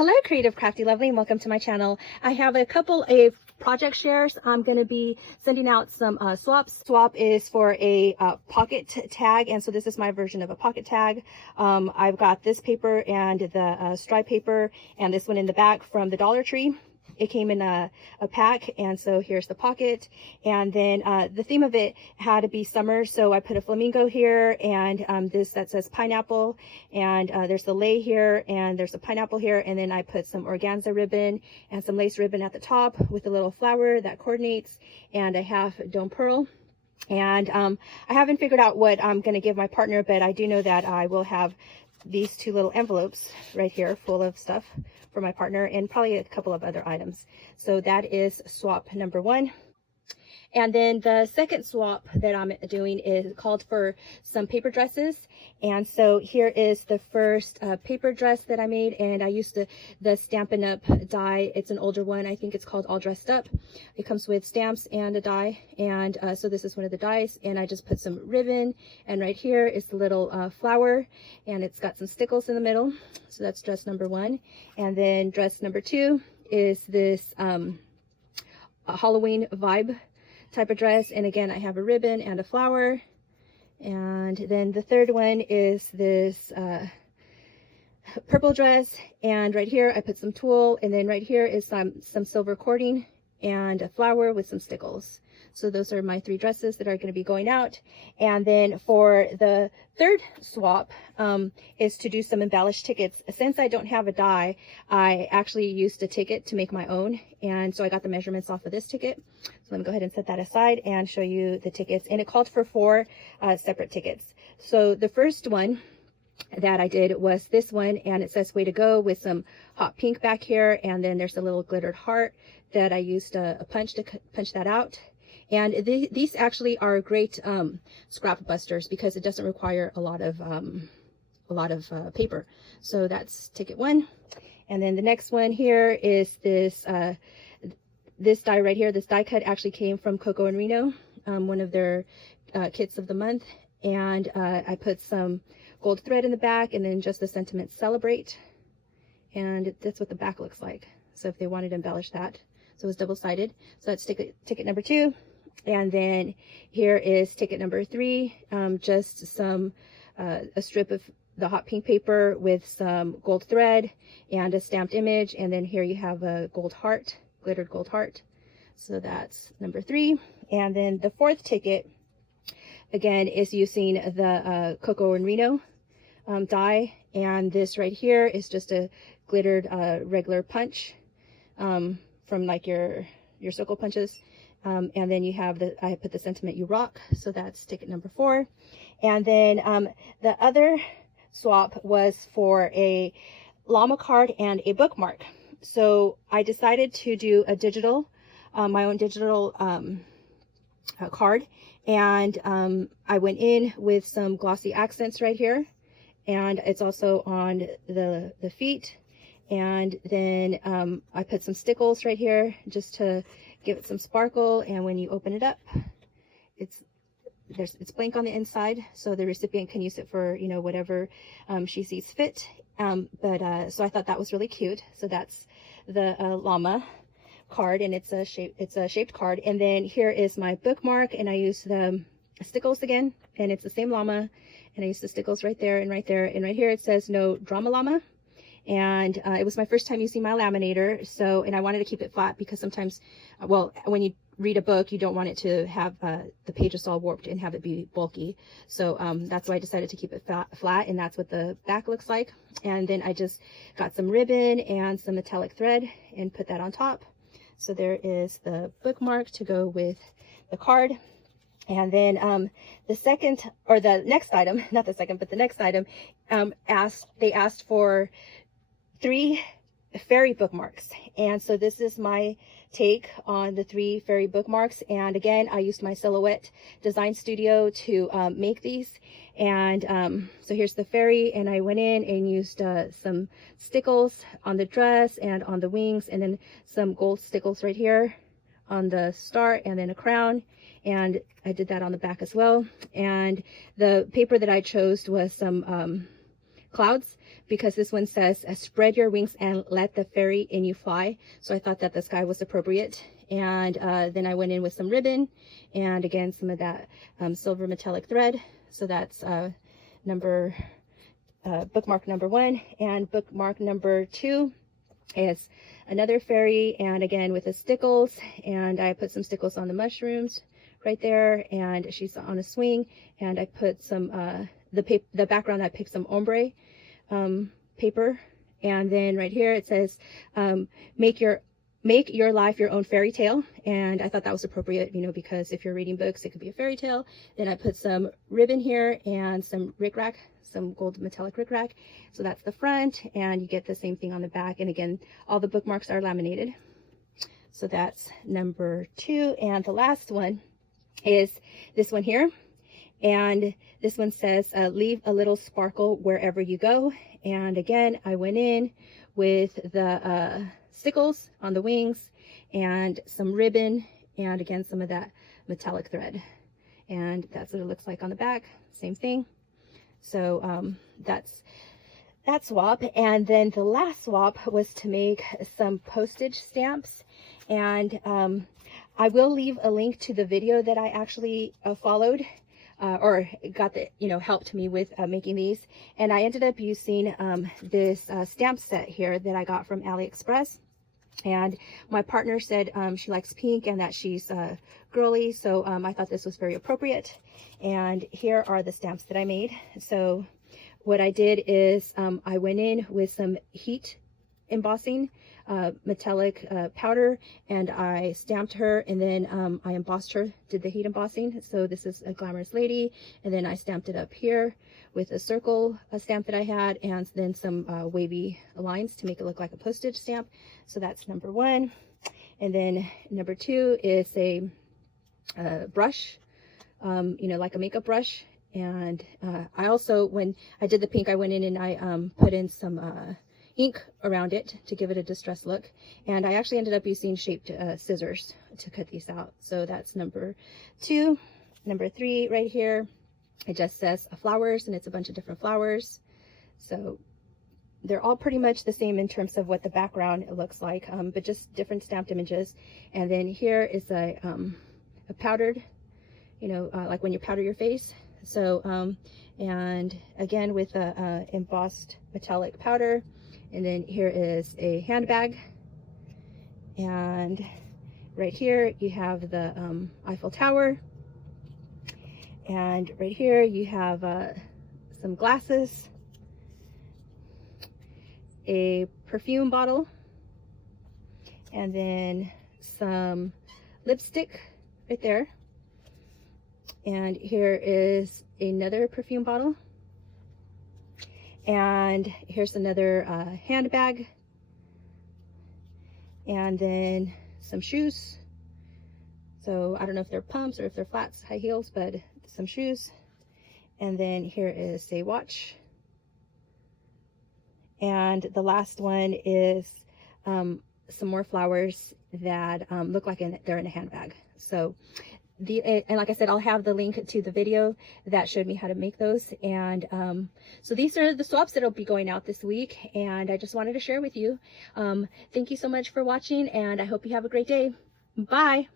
Hello, Creative Crafty Lovely, and welcome to my channel. I have a couple of project shares. I'm going to be sending out some swaps. Swap is for a pocket tag, and so this is my version of a pocket tag. I've got this paper and the stripe paper and this one in the back from the Dollar Tree. It came in a pack, and so here's the pocket. And then the theme of it had to be summer, so I put a flamingo here, and this that says pineapple, and there's the lei here, and there's a pineapple here, and then I put some organza ribbon and some lace ribbon at the top with a little flower that coordinates, and a half dome pearl. And I haven't figured out what I'm going to give my partner, but I do know that I will have these two little envelopes right here full of stuff for my partner, and probably a couple of other items. So that is swap number one. And then the second swap that I'm doing is called for some paper dresses. And so here is the first paper dress that I made, and I used the Stampin' Up die. It's an older one. I think it's called All Dressed Up. It comes with stamps and a die, and so this is one of the dies, and I just put some ribbon, and right here is the little flower, and it's got some stickles in the middle. So that's dress number one. And then dress number two is this Halloween vibe type of dress, and again I have a ribbon and a flower. And then the third one is this purple dress, and right here I put some tulle, and then right here is some silver cording and a flower with some stickles. So those are my three dresses that are going to be going out. And then for the third swap is to do some embellished tickets. Since I don't have a die, I actually used a ticket to make my own, and so I got the measurements off of this ticket. So let me go ahead and set that aside and show you the tickets. And it called for 4 separate tickets. So the first one that I did was this one, and it says way to go with some hot pink back here, and then there's a little glittered heart that I used a punch to punch that out. And these actually are great scrap busters because it doesn't require a lot of paper. So that's ticket one. And then the next one here is this this die right here. This die cut actually came from Coco and Reno, one of their kits of the month. And I put some gold thread in the back, and then just the sentiment celebrate. And that's what the back looks like. So if they wanted to embellish that. So it's double-sided. So that's ticket number 2. And then here is ticket number 3, just some a strip of the hot pink paper with some gold thread and a stamped image, and then here you have a gold heart, glittered gold heart. So that's number 3. And then the fourth ticket again is using the Coco and Reno die, and this right here is just a glittered regular punch from like your circle punches. And then you have I put the sentiment you rock, so that's ticket number 4. And then the other swap was for a llama card and a bookmark. So I decided to do a digital, my own digital card, and I went in with some glossy accents right here, and it's also on the feet. And then I put some stickles right here just to give it some sparkle, and when you open it up, it's blank on the inside, so the recipient can use it for, you know, whatever she sees fit. So I thought that was really cute. So that's the llama card, and it's a shaped card. And then here is my bookmark, and I use the stickles again, and it's the same llama, and I use the stickles right there and right there, and right here it says no drama llama. And it was my first time using my laminator, so, and I wanted to keep it flat because sometimes, well, when you read a book, you don't want it to have the pages all warped and have it be bulky. So that's why I decided to keep it flat, and that's what the back looks like. And then I just got some ribbon and some metallic thread and put that on top. So there is the bookmark to go with the card. And then the second, or the next item, not the second, but the next item, they asked for 3 fairy bookmarks. And so this is my take on the 3 fairy bookmarks. And again, I used my Silhouette Design Studio to make these. And so here's the fairy, and I went in and used some stickles on the dress and on the wings, and then some gold stickles right here on the star, and then a crown. And I did that on the back as well. And the paper that I chose was some clouds, because this one says, spread your wings and let the fairy in you fly. So I thought that the sky was appropriate. And then I went in with some ribbon and again some of that silver metallic thread. So that's bookmark number 1. And bookmark number 2 is another fairy, and again with the stickles, and I put some stickles on the mushrooms right there, and she's on a swing, and I put some the background, I picked some ombre paper, and then right here it says make your life your own fairy tale. And I thought that was appropriate, you know, because if you're reading books, it could be a fairy tale. Then I put some ribbon here and some rickrack, some gold metallic rickrack. So that's the front, and you get the same thing on the back. And again, all the bookmarks are laminated. So that's number 2. And the last one is this one here. And this one says, leave a little sparkle wherever you go. And again, I went in with the stickles on the wings and some ribbon, and again some of that metallic thread, and that's what it looks like on the back. Same thing. So that's that swap. And then the last swap was to make some postage stamps, and I will leave a link to the video that I actually followed or got the, you know, helped me with making these. And I ended up using this stamp set here that I got from AliExpress. And my partner said she likes pink and that she's girly, so I thought this was very appropriate. And here are the stamps that I made. So what I did is I went in with some heat embossing metallic powder, and I stamped her, and then I embossed her, did the heat embossing. So this is a glamorous lady, and then I stamped it up here with a circle stamp that I had, and then some wavy lines to make it look like a postage stamp. So that's number 1. And then number 2 is a brush, you know, like a makeup brush. And I also, when I did the pink, I went in and I put in some ink around it to give it a distressed look, and I actually ended up using shaped scissors to cut these out. So that's number 2. Number 3 right here, it just says flowers, and it's a bunch of different flowers. So they're all pretty much the same in terms of what the background it looks like, but just different stamped images. And then here is a powdered, you know, like when you powder your face. So and again with a embossed metallic powder. And then here is a handbag, and right here you have the Eiffel Tower, and right here you have some glasses, a perfume bottle, and then some lipstick right there. And here is another perfume bottle. And here's another handbag, and then some shoes. So I don't know if they're pumps or if they're flats, high heels, but some shoes. And then here is a watch. And the last one is some more flowers that look like they're in a handbag. So and like I said, I'll have the link to the video that showed me how to make those. And so these are the swaps that'll be going out this week, and I just wanted to share with you. Thank you so much for watching, and I hope you have a great day. Bye.